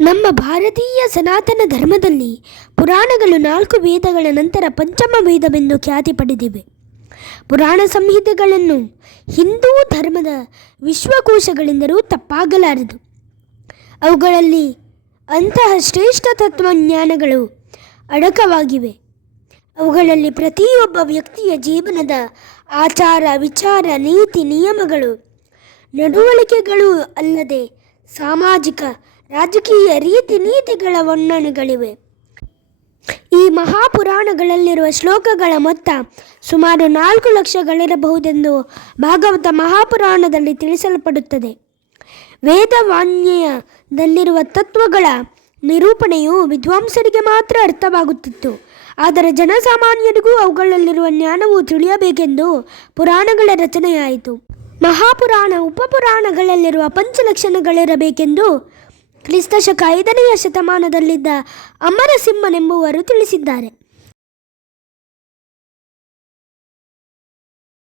ನಮ್ಮ ಭಾರತೀಯ ಸನಾತನ ಧರ್ಮದಲ್ಲಿ ಪುರಾಣಗಳು ನಾಲ್ಕು ವೇದಗಳ ನಂತರ ಪಂಚಮ ವೇದವೆಂದು ಖ್ಯಾತಿ ಪಡೆದಿವೆ. ಪುರಾಣ ಸಂಹಿತೆಗಳನ್ನು ಹಿಂದೂ ಧರ್ಮದ ವಿಶ್ವಕೋಶಗಳೆಂದರೂ ತಪ್ಪಾಗಲಾರದು. ಅವುಗಳಲ್ಲಿ ಅಂತಹ ಶ್ರೇಷ್ಠ ತತ್ವಜ್ಞಾನಗಳು ಅಡಕವಾಗಿವೆ. ಅವುಗಳಲ್ಲಿ ಪ್ರತಿಯೊಬ್ಬ ವ್ಯಕ್ತಿಯ ಜೀವನದ ಆಚಾರ, ವಿಚಾರ, ನೀತಿ, ನಿಯಮಗಳು, ನಡವಳಿಕೆಗಳು ಅಲ್ಲದೆ ಸಾಮಾಜಿಕ ರಾಜಕೀಯ ರೀತಿ ನೀತಿಗಳ ವರ್ಣನೆಗಳಿವೆ ಈ ಮಹಾಪುರಾಣಗಳಲ್ಲಿರುವ ಶ್ಲೋಕಗಳ ಮೊತ್ತ ಸುಮಾರು ನಾಲ್ಕು ಲಕ್ಷಗಳಿರಬಹುದೆಂದು ಭಾಗವತ ಮಹಾಪುರಾಣದಲ್ಲಿ ತಿಳಿಸಲ್ಪಡುತ್ತದೆ. ವೇದವಾಣ್ಯದಲ್ಲಿರುವ ತತ್ವಗಳ ನಿರೂಪಣೆಯು ವಿದ್ವಾಂಸರಿಗೆ ಮಾತ್ರ ಅರ್ಥವಾಗುತ್ತಿತ್ತು. ಆದರೆ ಜನಸಾಮಾನ್ಯರಿಗೂ ಅವುಗಳಲ್ಲಿರುವ ಜ್ಞಾನವು ತಿಳಿಯಬೇಕೆಂದು ಪುರಾಣಗಳ ರಚನೆಯಾಯಿತು. ಮಹಾಪುರಾಣ ಉಪಪುರಾಣಗಳಲ್ಲಿರುವ ಪಂಚಲಕ್ಷಣಗಳಿರಬೇಕೆಂದು ಕ್ರಿಸ್ತಶಕ ಐದನೆಯ ಶತಮಾನದಲ್ಲಿದ್ದ ಅಮರಸಿಂಹನೆಂಬುವರು ತಿಳಿಸಿದ್ದಾರೆ.